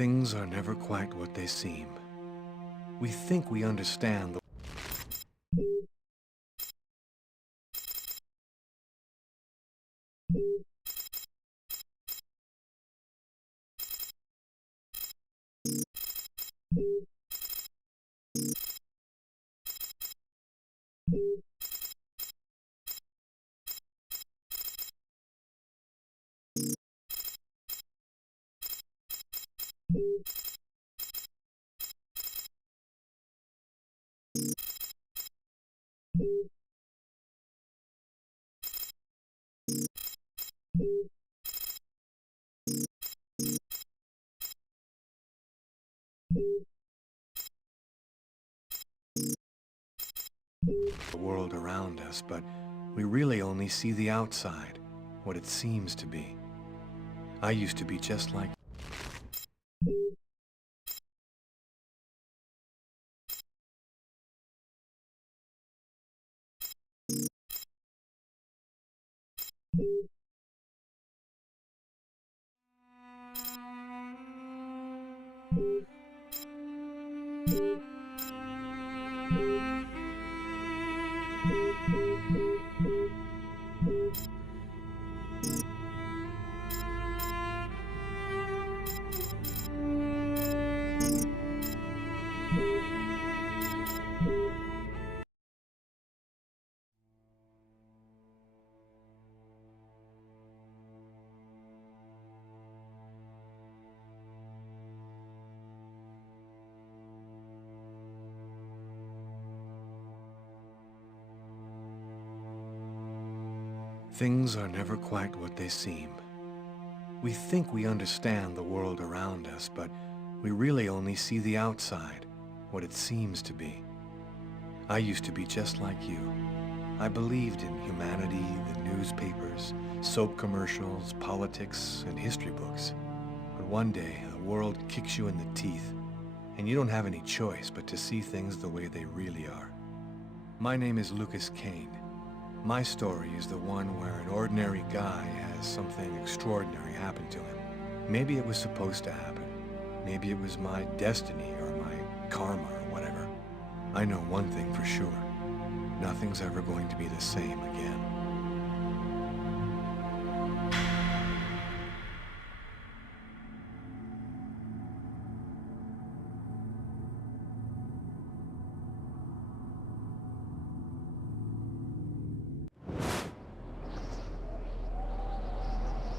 Things are never quite what they seem. We think we understand the world around us, but we really only see the outside, what it seems to be. I used to be just like things are never quite what they seem. We think we understand the world around us, but we really only see the outside, what it seems to be. I used to be just like you. I believed in humanity, the newspapers, soap commercials, politics, and history books. But one day, the world kicks you in the teeth, and you don't have any choice but to see things the way they really are. My name is Lucas Kane. My story is the one where an ordinary guy has something extraordinary happen to him. Maybe it was supposed to happen. Maybe it was my destiny or my karma or whatever. I know one thing for sure. Nothing's ever going to be the same again.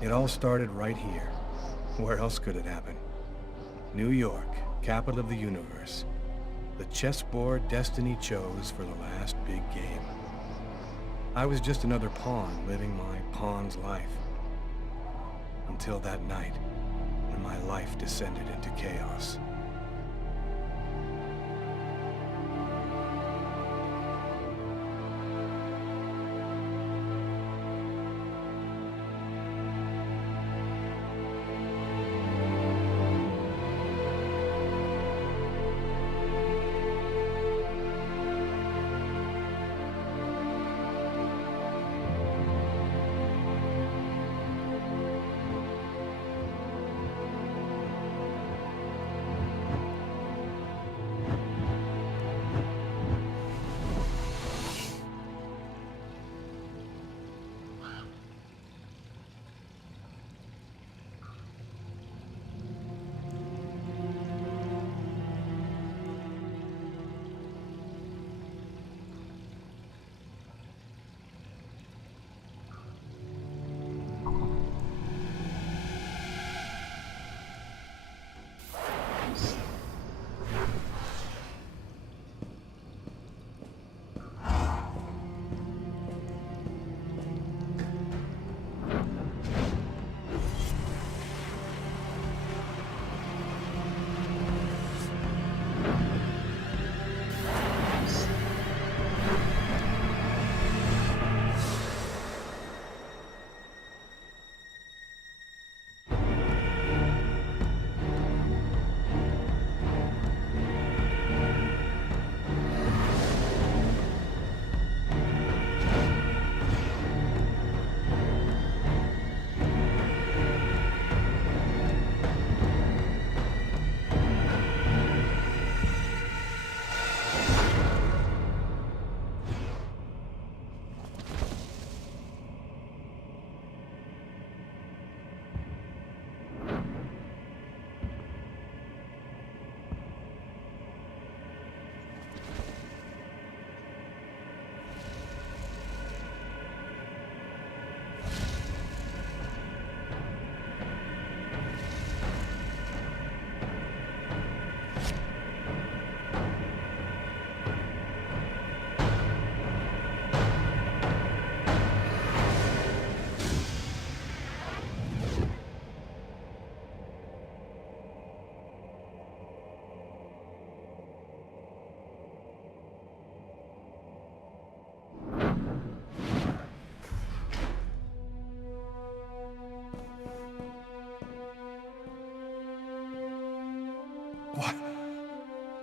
It all started right here. Where else could it happen? New York, capital of the universe. The chessboard destiny chose for the last big game. I was just another pawn living my pawn's life. Until that night, when my life descended into chaos.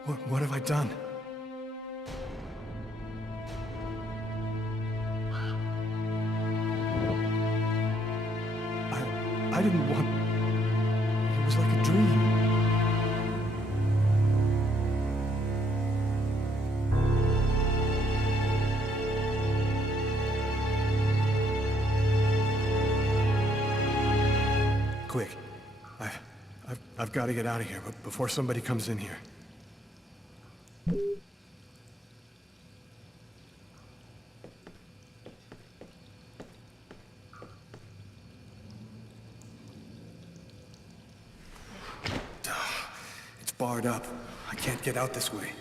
What have I done? I didn't want... It was like a dream. Quick. I've got to get out of here before somebody comes in here. It's barred up. I can't get out this way.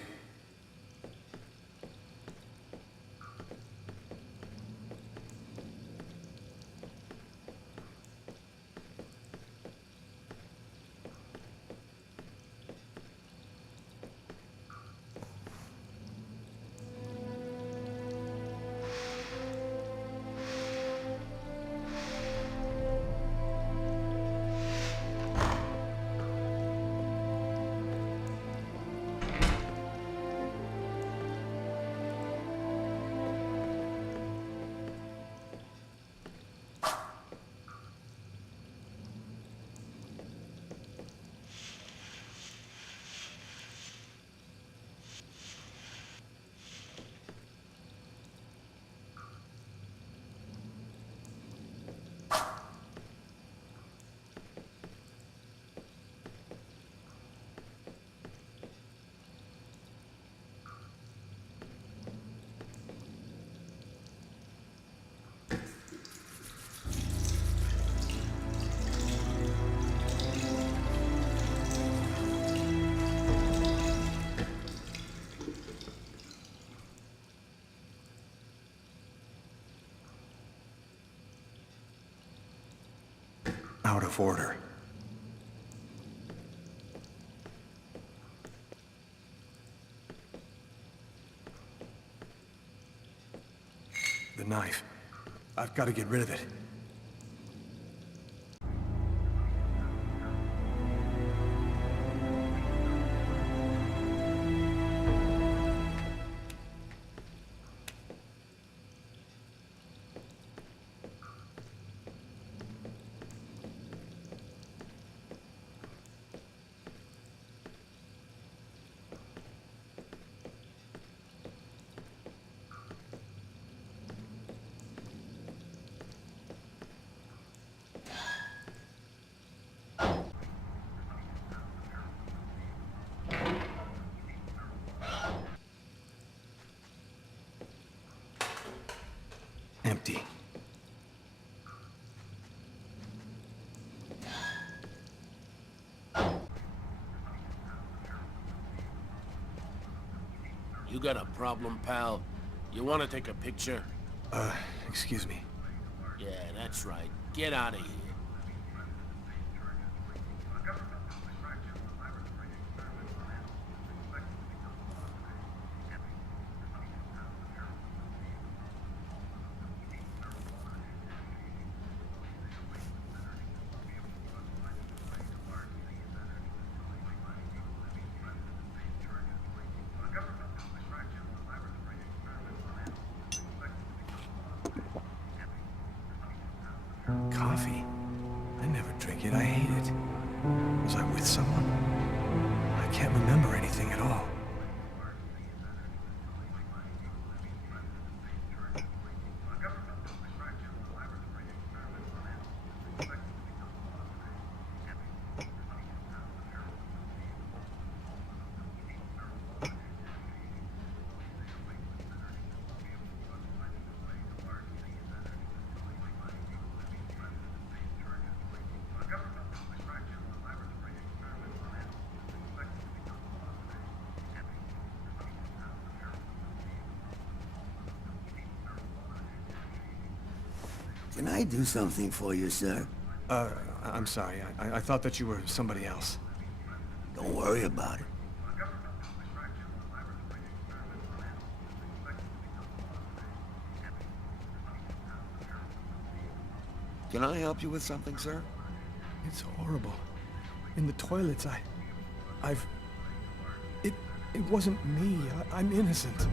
Out of order. The knife. I've got to get rid of it. Empty. You got a problem, pal? You want to take a picture? Excuse me. Yeah, that's right. Get out of here. Coffee? I never drink it. I hate it. Was I with someone? I can't remember anything at all. Can I do something for you, sir? I'm sorry. I thought that you were somebody else. Don't worry about it. Can I help you with something, sir? It's horrible. In the toilets, It wasn't me. I'm innocent.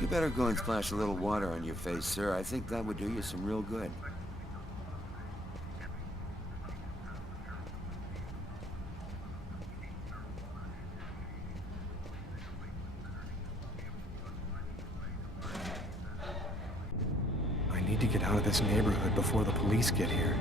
You better go and splash a little water on your face, sir. I think that would do you some real good. I need to get out of this neighborhood before the police get here.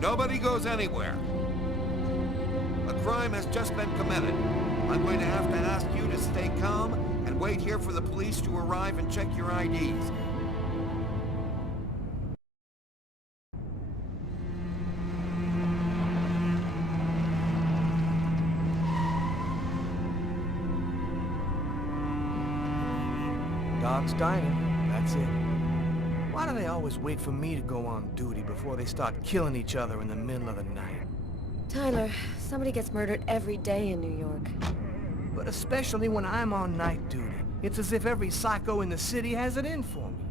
Nobody goes anywhere. A crime has just been committed. I'm going to have to ask you to stay calm and wait here for the police to arrive and check your IDs. Dog's Diner, that's it. Why do they always wait for me to go on duty before they start killing each other in the middle of the night? Tyler, somebody gets murdered every day in New York. But especially when I'm on night duty. It's as if every psycho in the city has it in for me.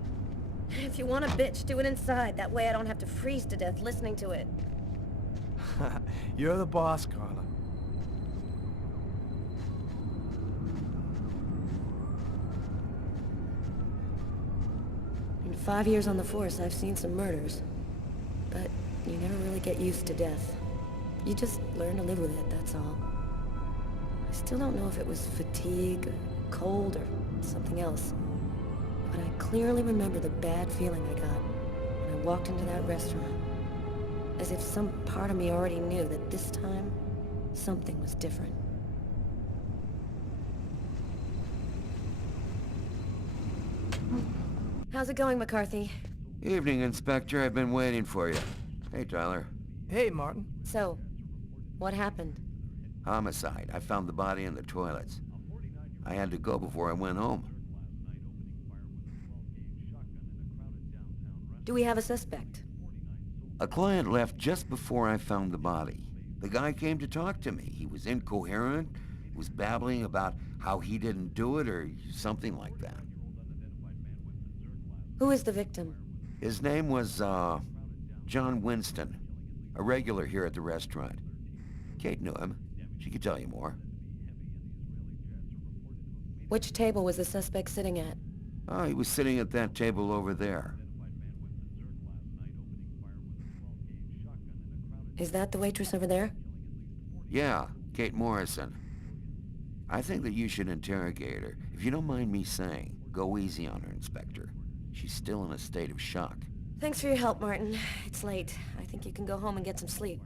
If you want a bitch, do it inside. That way I don't have to freeze to death listening to it. You're the boss, Carla. In 5 years on the force, I've seen some murders. But you never really get used to death. You just learn to live with it, that's all. I still don't know if it was fatigue, or cold, or something else. But I clearly remember the bad feeling I got when I walked into that restaurant. As if some part of me already knew that this time, something was different. How's it going, McCarthy? Evening, Inspector. I've been waiting for you. Hey, Tyler. Hey, Martin. So, what happened? Homicide. I found the body in the toilets. I had to go before I went home. Do we have a suspect? A client left just before I found the body. The guy came to talk to me. He was incoherent. He was babbling about how he didn't do it or something like that. Who is the victim? His name was, John Winston. A regular here at the restaurant. Kate knew him. She could tell you more. Which table was the suspect sitting at? Oh, he was sitting at that table over there. Is that the waitress over there? Yeah, Kate Morrison. I think that you should interrogate her. If you don't mind me saying, go easy on her, Inspector. She's still in a state of shock. Thanks for your help, Martin. It's late. I think you can go home and get some sleep.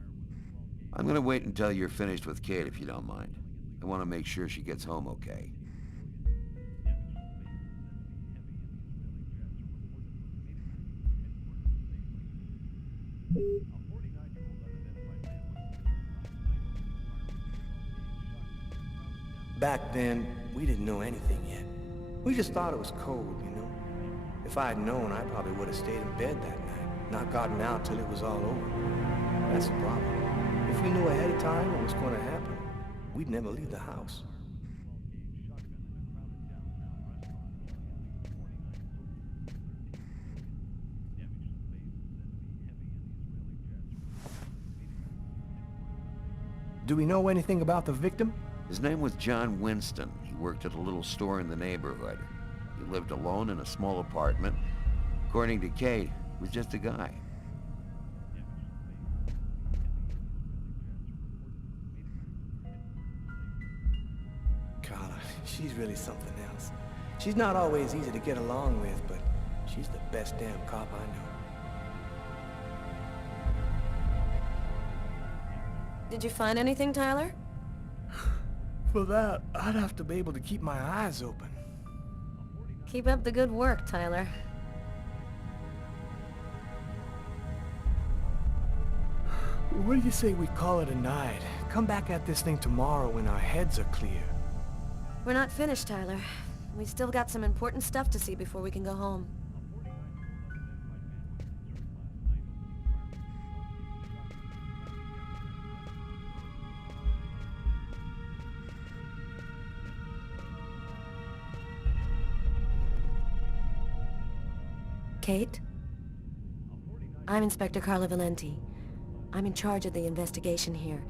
I'm gonna wait until you're finished with Kate, if you don't mind. I want to make sure she gets home okay. Back then, we didn't know anything yet. We just thought it was cold, you know? If I had known, I probably would have stayed in bed that night, not gotten out till it was all over. That's the problem. If we knew ahead of time what was going to happen, we'd never leave the house. Do we know anything about the victim? His name was John Winston. He worked at a little store in the neighborhood. He lived alone in a small apartment. According to Kate, he was just a guy. Carla, she's really something else. She's not always easy to get along with, but she's the best damn cop I know. Did you find anything, Tyler? For that, I'd have to be able to keep my eyes open. Keep up the good work, Tyler. What do you say we call it a night? Come back at this thing tomorrow when our heads are clear. We're not finished, Tyler. We still got some important stuff to see before we can go home. Kate? I'm Inspector Carla Valenti. I'm in charge of the investigation here.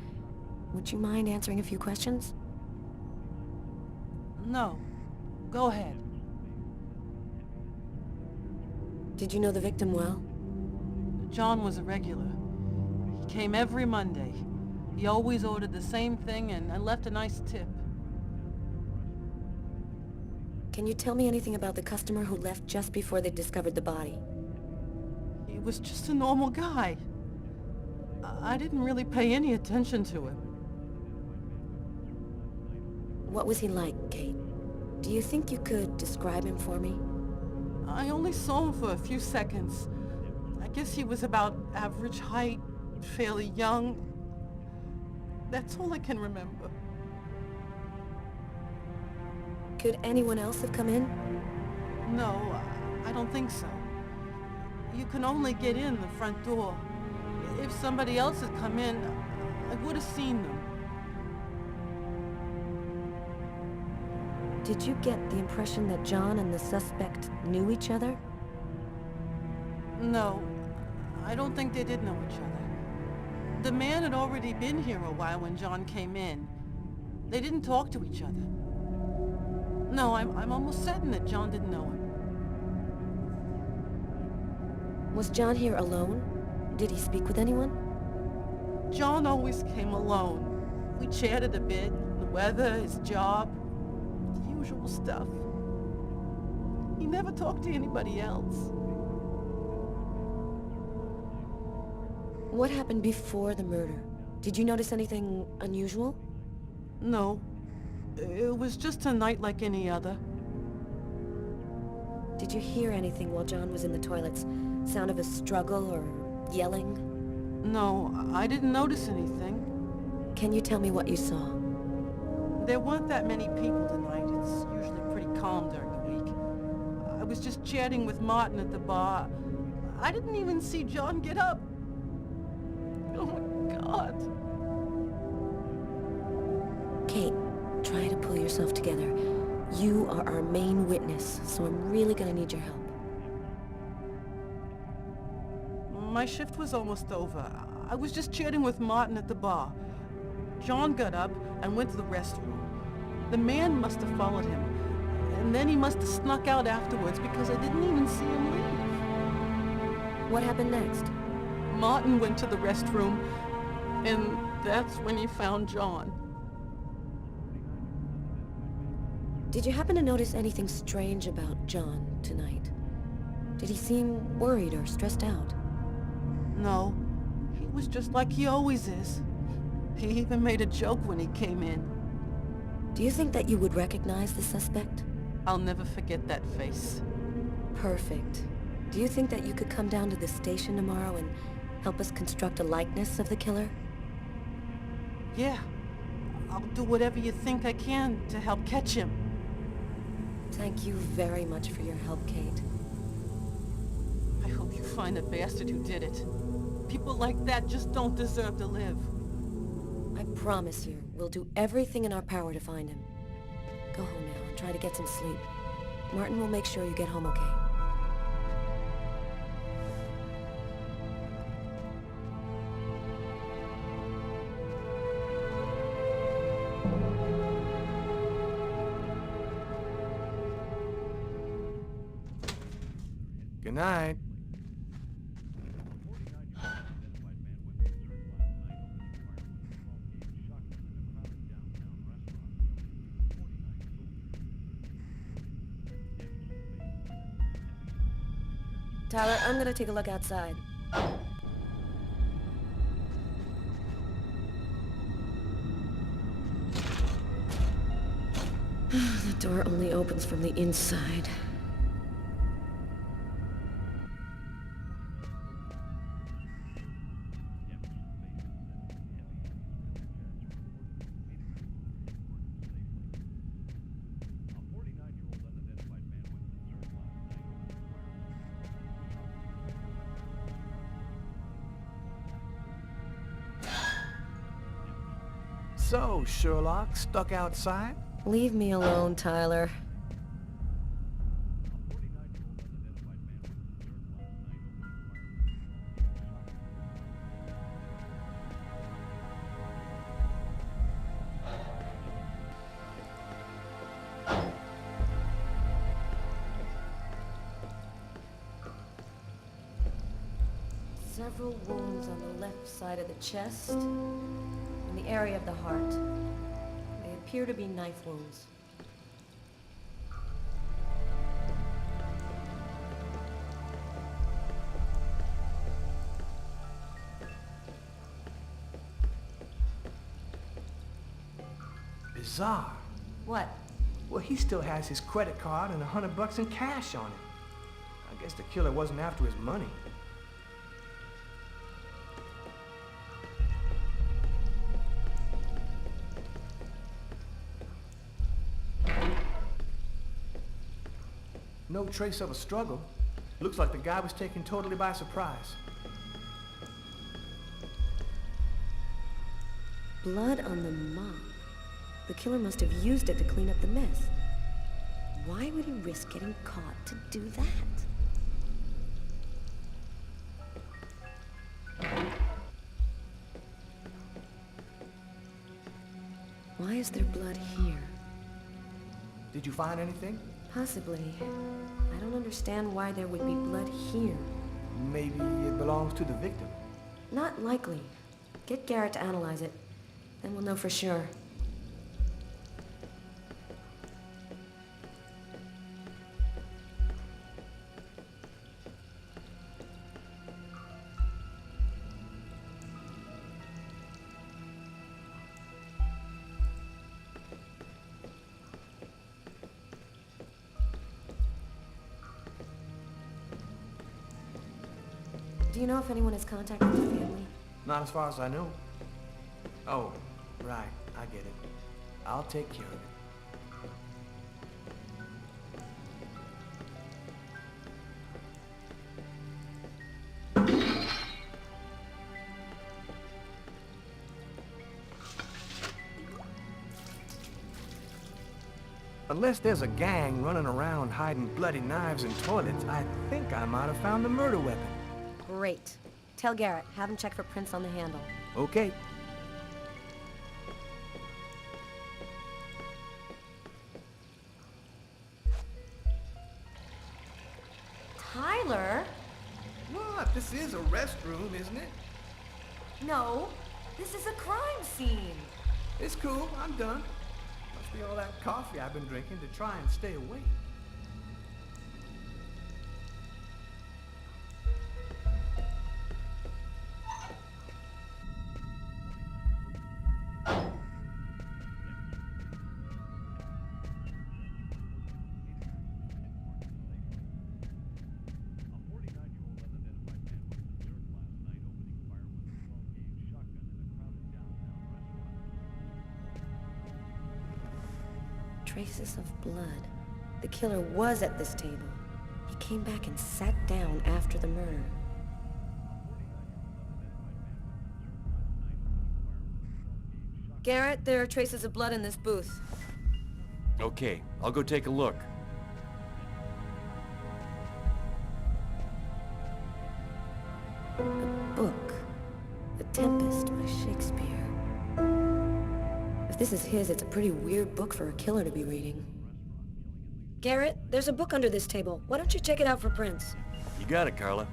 Would you mind answering a few questions? No. Go ahead. Did you know the victim well? John was a regular. He came every Monday. He always ordered the same thing and left a nice tip. Can you tell me anything about the customer who left just before they discovered the body? He was just a normal guy. I didn't really pay any attention to him. What was he like, Kate? Do you think you could describe him for me? I only saw him for a few seconds. I guess he was about average height, fairly young. That's all I can remember. Could anyone else have come in? No, I don't think so. You can only get in the front door. If somebody else had come in, I would have seen them. Did you get the impression that John and the suspect knew each other? No, I don't think they did know each other. The man had already been here a while when John came in. They didn't talk to each other. No, I'm almost certain that John didn't know him. Was John here alone? Did he speak with anyone? John always came alone. We chatted a bit, the weather, his job, the usual stuff. He never talked to anybody else. What happened before the murder? Did you notice anything unusual? No. It was just a night like any other. Did you hear anything while John was in the toilets? Sound of a struggle or yelling? No, I didn't notice anything. Can you tell me what you saw? There weren't that many people tonight. It's usually pretty calm during the week. I was just chatting with Martin at the bar. I didn't even see John get up. Oh my God. Kate, try to pull yourself together. You are our main witness, so I'm really gonna need your help. My shift was almost over. I was just chatting with Martin at the bar. John got up and went to the restroom. The man must have followed him, and then he must have snuck out afterwards because I didn't even see him leave. What happened next? Martin went to the restroom, and that's when he found John. Did you happen to notice anything strange about John tonight? Did he seem worried or stressed out? No, he was just like he always is. He even made a joke when he came in. Do you think that you would recognize the suspect? I'll never forget that face. Perfect. Do you think that you could come down to the station tomorrow and help us construct a likeness of the killer? Yeah, I'll do whatever you think I can to help catch him. Thank you very much for your help, Kate. I hope you find the bastard who did it. People like that just don't deserve to live. I promise you, we'll do everything in our power to find him. Go home now and try to get some sleep. Martin will make sure you get home okay. Good night. Tyler, I'm gonna take a look outside. The door only opens from the inside. So, Sherlock, stuck outside? Leave me alone, Tyler. Several wounds on the left side of the chest, in the area of the heart. They appear to be knife wounds. Bizarre. What? Well, he still has his credit card and $100 in cash on him. I guess the killer wasn't after his money. No trace of a struggle. Looks like the guy was taken totally by surprise. Blood on the mop. The killer must have used it to clean up the mess. Why would he risk getting caught to do that? Why is there blood here? Did you find anything? Possibly. I don't understand why there would be blood here. Maybe it belongs to the victim. Not likely. Get Garrett to analyze it. Then we'll know for sure. Do you know if anyone has contacted the family? Not as far as I know. Oh, right. I get it. I'll take care of it. Unless there's a gang running around hiding bloody knives in toilets, I think I might have found the murder weapon. Great. Tell Garrett, have him check for prints on the handle. Okay. Tyler? What? This is a restroom, isn't it? No, this is a crime scene. It's cool. I'm done. Must be all that coffee I've been drinking to try and stay awake. Traces of blood. The killer was at this table. He came back and sat down after the murder. Garrett, there are traces of blood in this booth. Okay, I'll go take a look. A book. The Tempest by Shakespeare. If this is his, it's a pretty weird book for a killer to be reading. Garrett, there's a book under this table. Why don't you check it out for prints? You got it, Carla.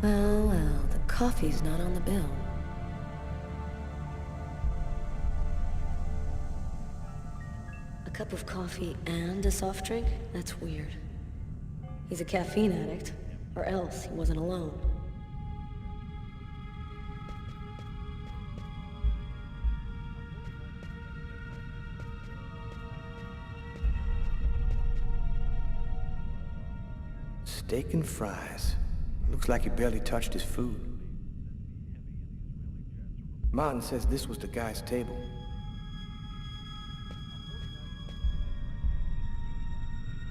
Well, well, the coffee's not on the bill. A cup of coffee and a soft drink? That's weird. He's a caffeine addict, or else he wasn't alone. Steak and fries. Looks like he barely touched his food. Martin says this was the guy's table.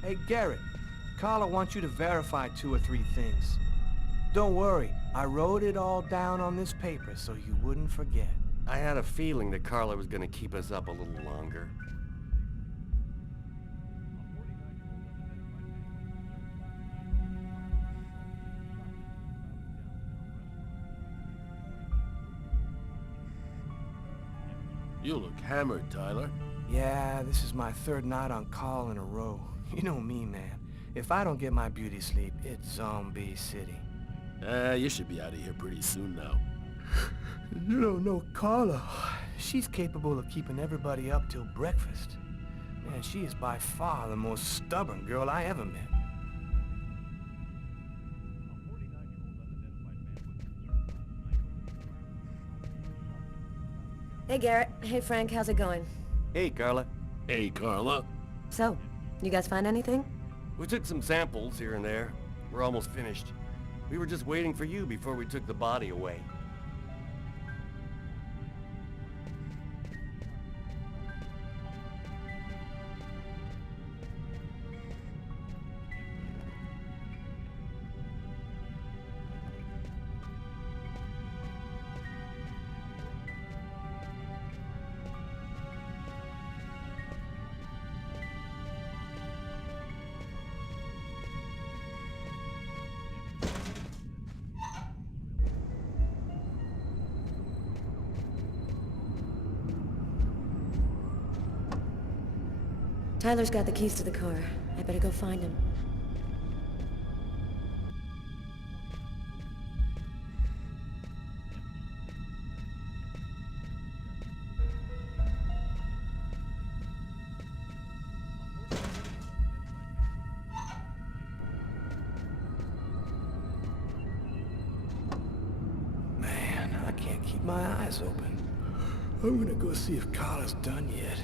Hey, Garrett. Carla wants you to verify 2 or 3 things. Don't worry, I wrote it all down on this paper so you wouldn't forget. I had a feeling that Carla was gonna keep us up a little longer. You look hammered, Tyler. Yeah, this is my 3rd night on call in a row. You know me, man. If I don't get my beauty sleep, it's Zombie City. You should be out of here pretty soon now. You don't know Carla. She's capable of keeping everybody up till breakfast. Man, she is by far the most stubborn girl I ever met. Hey, Garrett. Hey, Frank. How's it going? Hey, Carla. Hey, Carla. So, you guys find anything? We took some samples here and there. We're almost finished. We were just waiting for you before we took the body away. Tyler's got the keys to the car. I better go find him. Man, I can't keep my eyes open. I'm gonna go see if Carla's done yet.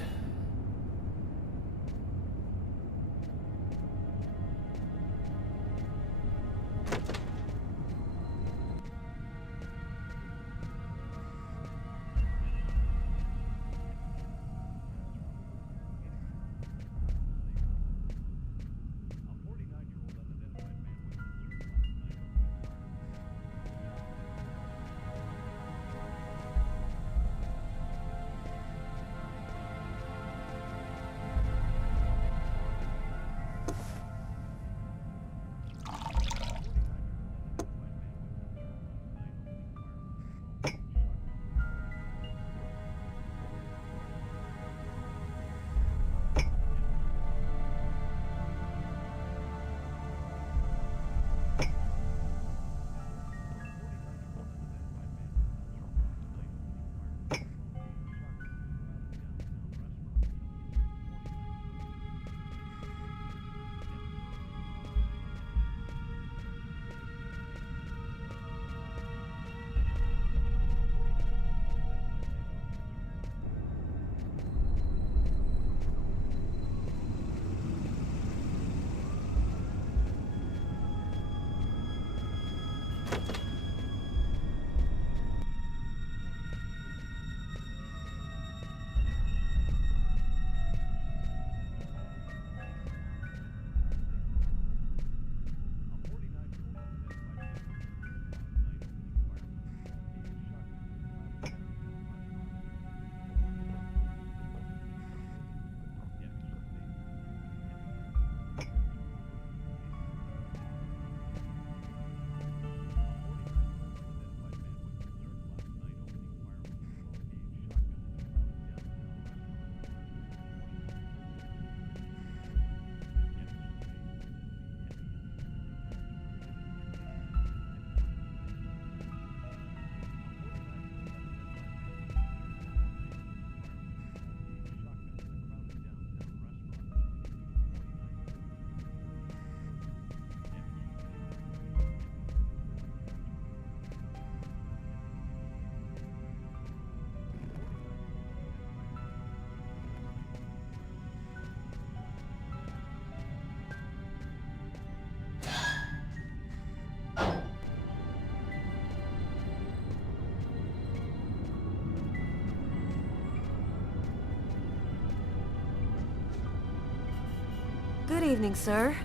Good evening, sir.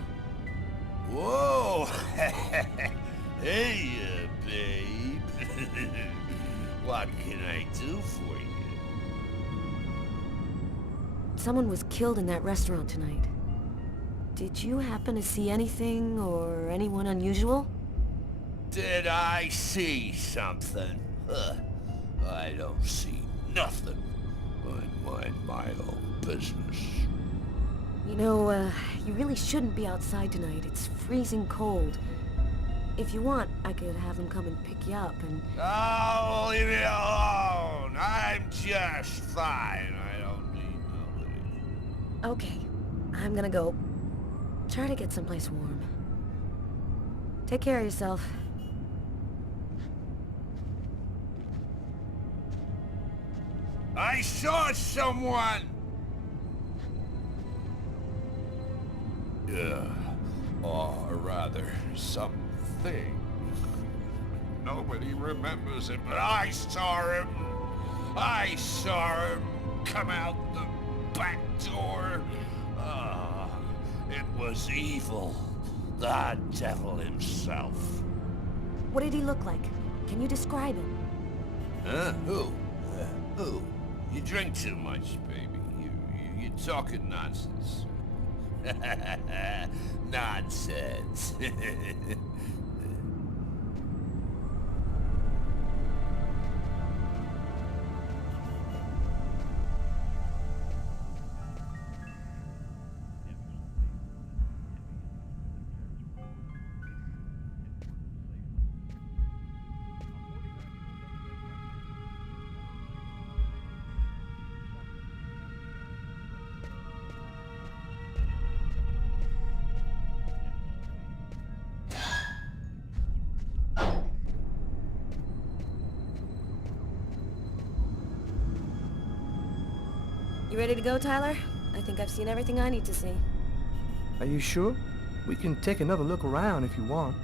Whoa! Hey, babe. What can I do for you? Someone was killed in that restaurant tonight. Did you happen to see anything or anyone unusual? Did I see something? Huh. I don't see nothing. I mind my own business. You know, you really shouldn't be outside tonight. It's freezing cold. If you want, I could have them come and pick you up and... Oh, leave me alone! I'm just fine. I don't need nobody. Okay, I'm gonna go. Try to get someplace warm. Take care of yourself. I saw someone! Or rather, something. Nobody remembers it, but I saw him. I saw him come out the back door. It was evil. The devil himself. What did he look like? Can you describe him? Huh? Who? Who? You drink too much, baby. You're talking nonsense. Nonsense. You ready to go, Tyler? I think I've seen everything I need to see. Are you sure? We can take another look around if you want.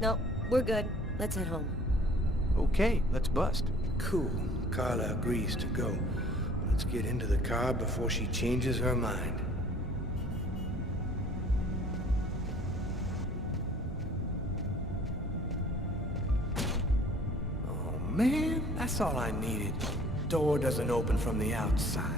No, we're good. Let's head home. Okay, let's bust. Cool. Carla agrees to go. Let's get into the car before she changes her mind. Oh man, that's all I needed. Door doesn't open from the outside.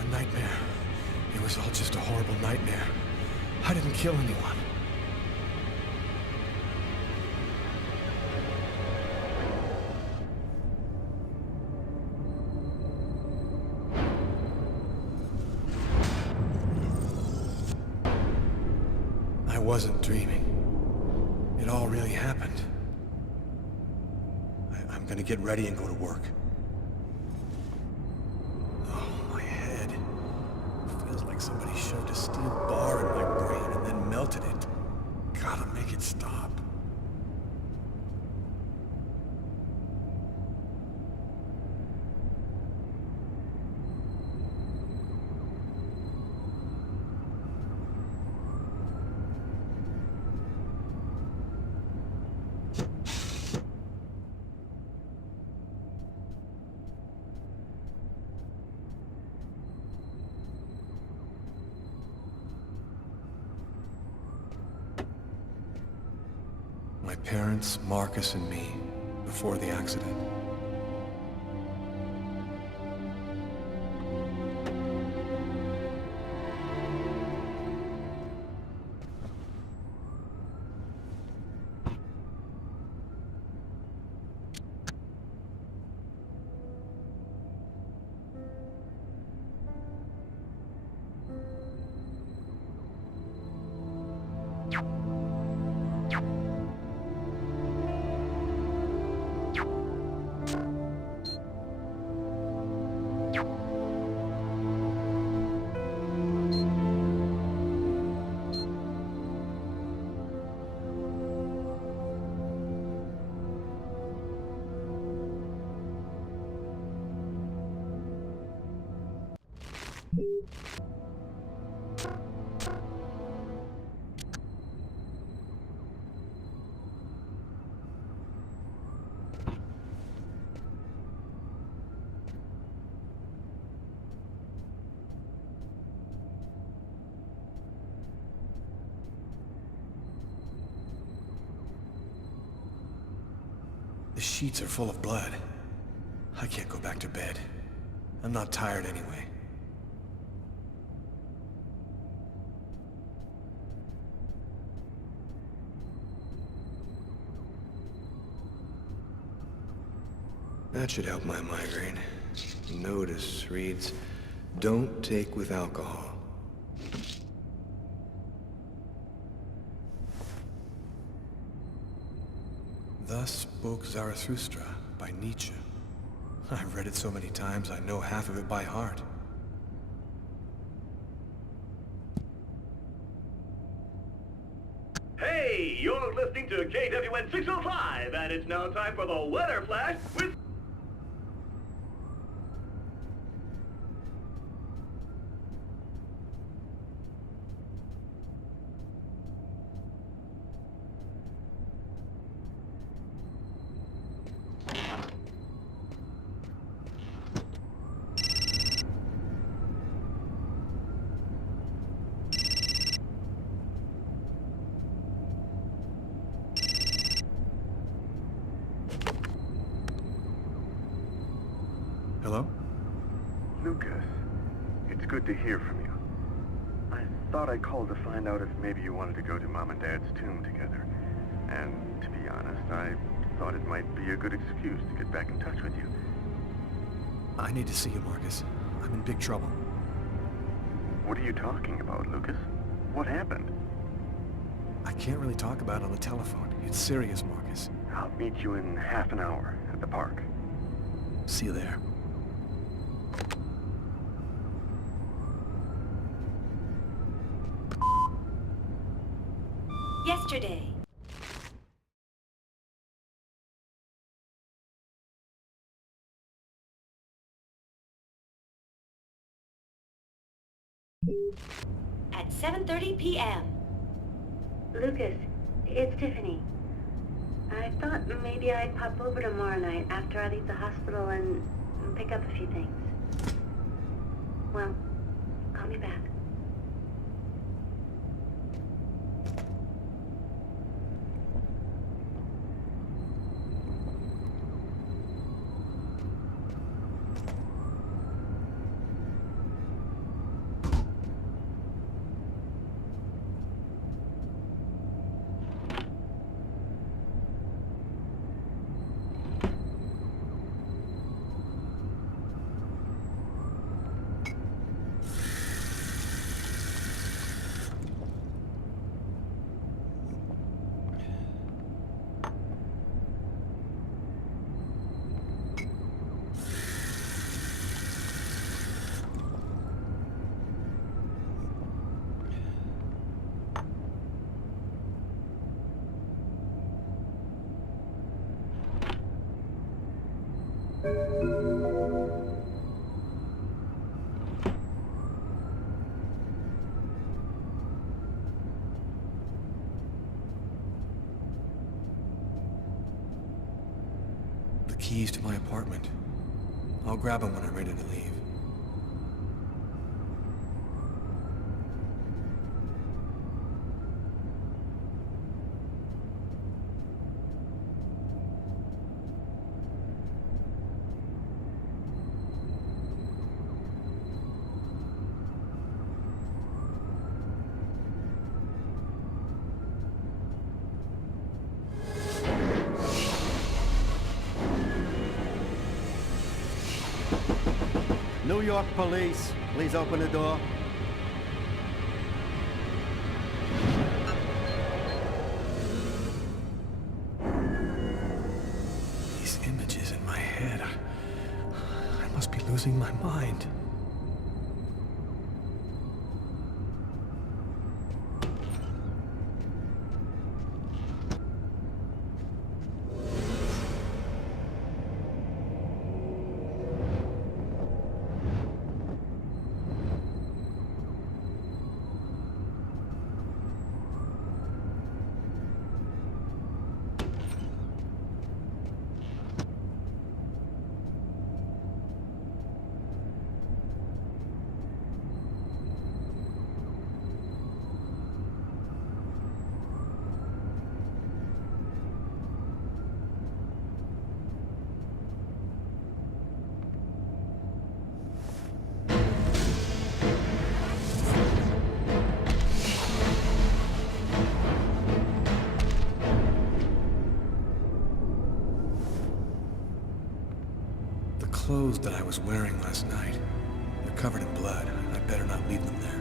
A nightmare. It was all just a horrible nightmare. I didn't kill anyone. I wasn't dreaming. It all really happened. I'm gonna get ready and go to work. Oh, my head. Feels like somebody shoved a steel bar in my brain and then melted it. Gotta make it stop. My parents, Marcus, and me, before the accident. The sheets are full of blood. I can't go back to bed. I'm not tired anyway. That should help my migraine. Notice reads, "Don't take with alcohol." Thus spoke Zarathustra by Nietzsche. I've read it so many times I know half of it by heart. Hey, you're listening to KWN 605, and it's now time for the weather flash with... Hello? Lucas, it's good to hear from you. I thought I'd call to find out if maybe you wanted to go to Mom and Dad's tomb together. And to be honest, I thought it might be a good excuse to get back in touch with you. I need to see you, Marcus. I'm in big trouble. What are you talking about, Lucas? What happened? I can't really talk about it on the telephone. It's serious, Marcus. I'll meet you in half an hour at the park. See you there. Yesterday. At 7:30 p.m. Lucas, it's Tiffany. I thought maybe I'd pop over tomorrow night after I leave the hospital and pick up a few things. Well, call me back. The keys to my apartment. I'll grab them when I'm ready to leave. York police, please open the door. These images in my head. I must be losing my mind. The clothes that I was wearing last night. They're covered in blood. I'd better not leave them there.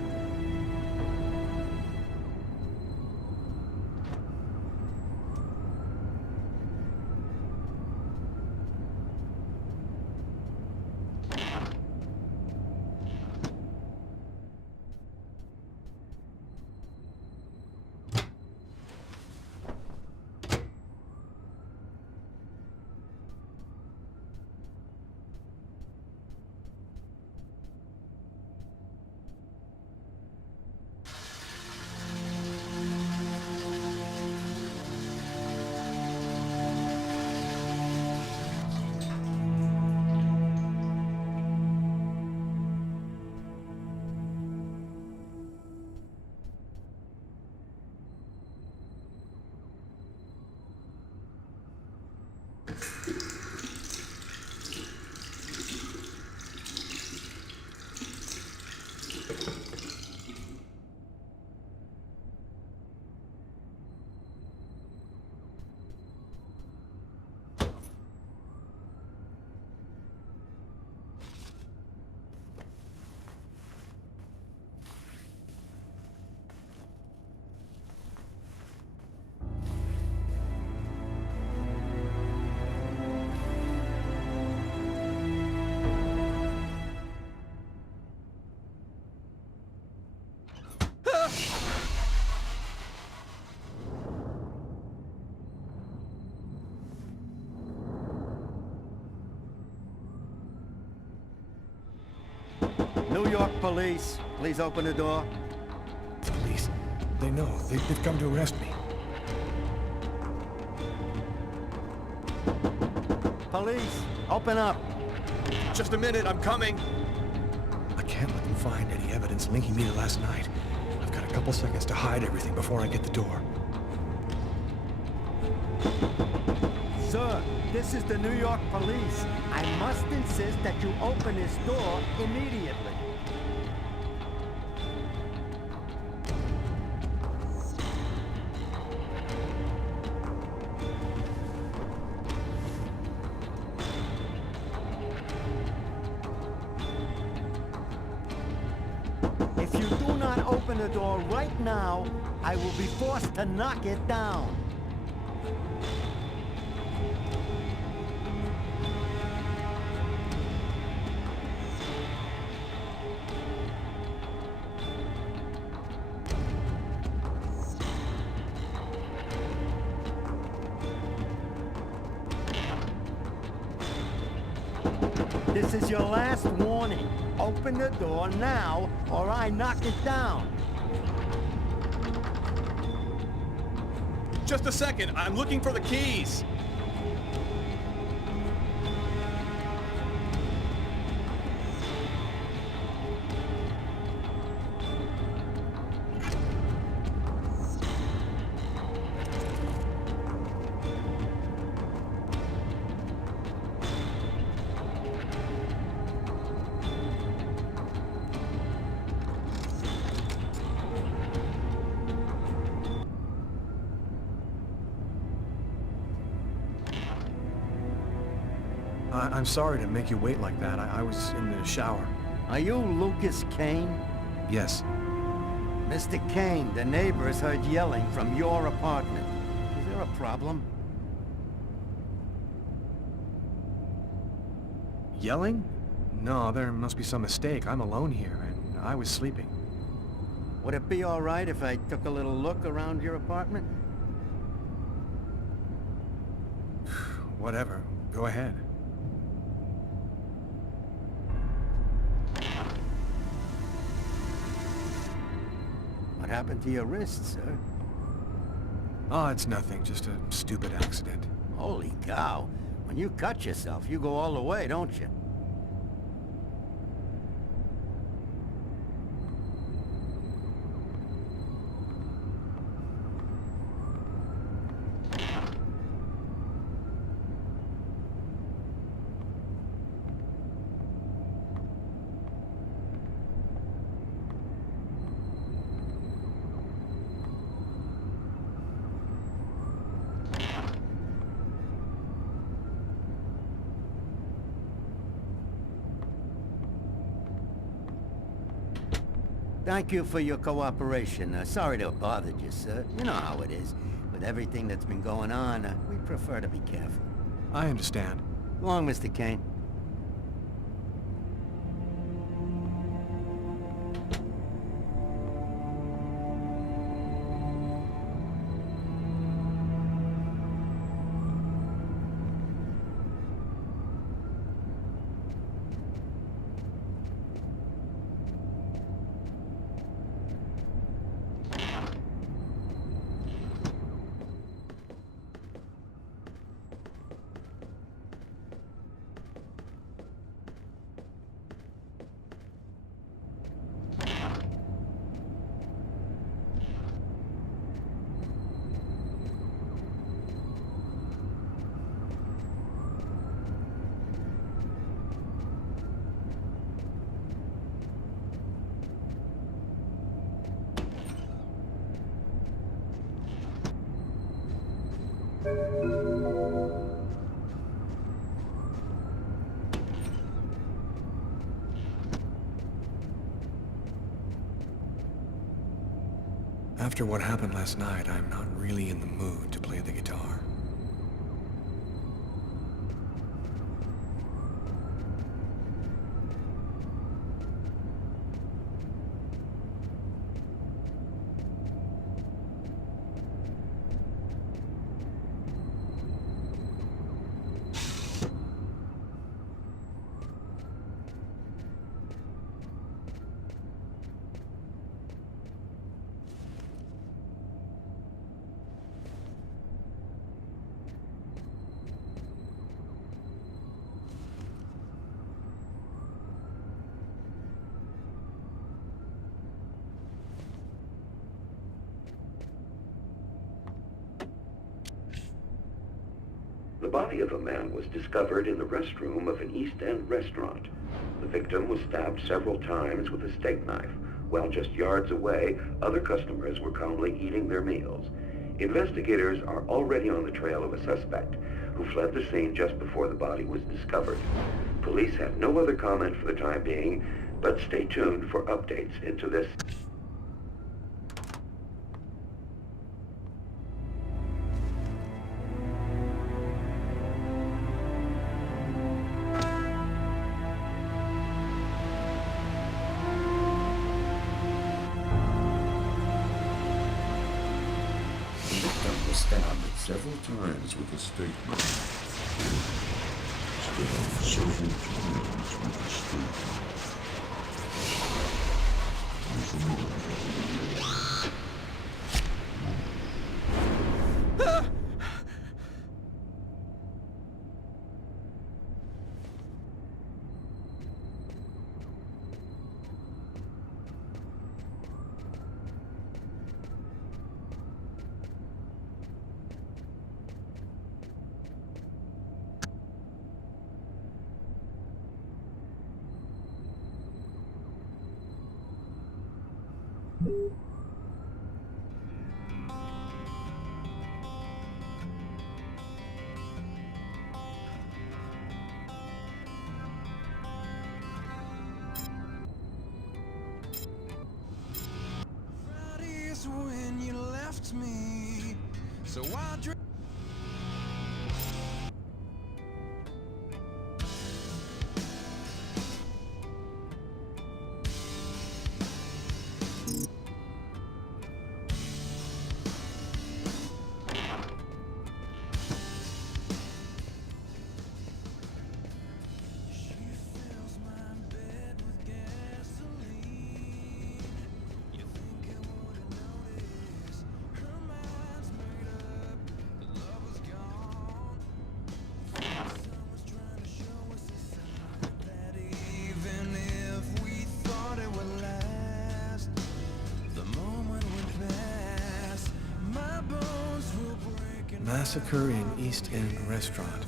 New York police, please open the door. Police? They know. They've come to arrest me. Police, open up. Just a minute, I'm coming. I can't let them find any evidence linking me to last night. I've got a couple seconds to hide everything before I get the door. Sir, this is the New York police. I must insist that you open this door immediately. If you do not open the door right now, I will be forced to knock it down. This is your last warning. Open the door now, or I knock it down. Just a second, I'm looking for the keys. I'm sorry to make you wait like that. I was in the shower. Are you Lucas Kane? Yes. Mr. Kane, the neighbors heard yelling from your apartment. Is there a problem? Yelling? No, there must be some mistake. I'm alone here, and I was sleeping. Would it be all right if I took a little look around your apartment? Whatever. Go ahead. What happened to your wrist, sir? Oh, it's nothing. Just a stupid accident. Holy cow. When you cut yourself, you go all the way, don't you? Thank you for your cooperation. Sorry to have bothered you, sir. You know how it is. With everything that's been going on, we prefer to be careful. I understand. Go on, Mr. Kane. After what happened last night, I'm not really in the mood to play the guitar. The body of a man was discovered in the restroom of an East End restaurant. The victim was stabbed several times with a steak knife, while just yards away, other customers were calmly eating their meals. Investigators are already on the trail of a suspect who fled the scene just before the body was discovered. Police have no other comment for the time being, but stay tuned for updates into this. Stabbed several times with a steak knife. Stabbed several times with a steak when you left me. So I dream. Massacre in East End restaurant.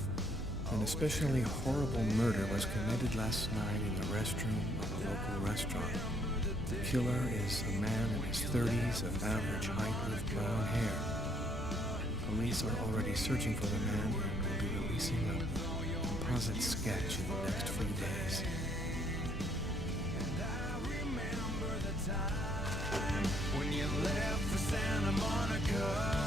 An especially horrible murder was committed last night in the restroom of a local restaurant. The killer is a man in his 30s of average height with brown hair. Police are already searching for the man and will be releasing a composite sketch in the next few days. When you left for Santa Monica,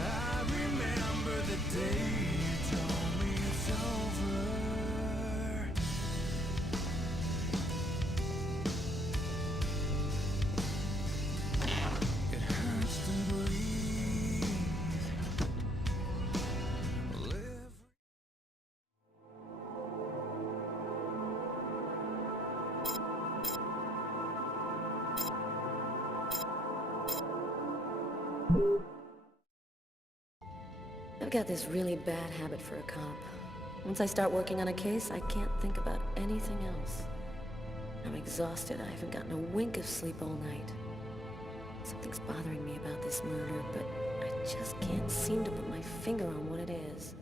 I remember the day you told me it's over. It hurts to breathe. I've got this really bad habit for a cop. Once I start working on a case, I can't think about anything else. I'm exhausted. I haven't gotten a wink of sleep all night. Something's bothering me about this murder, but I just can't seem to put my finger on what it is.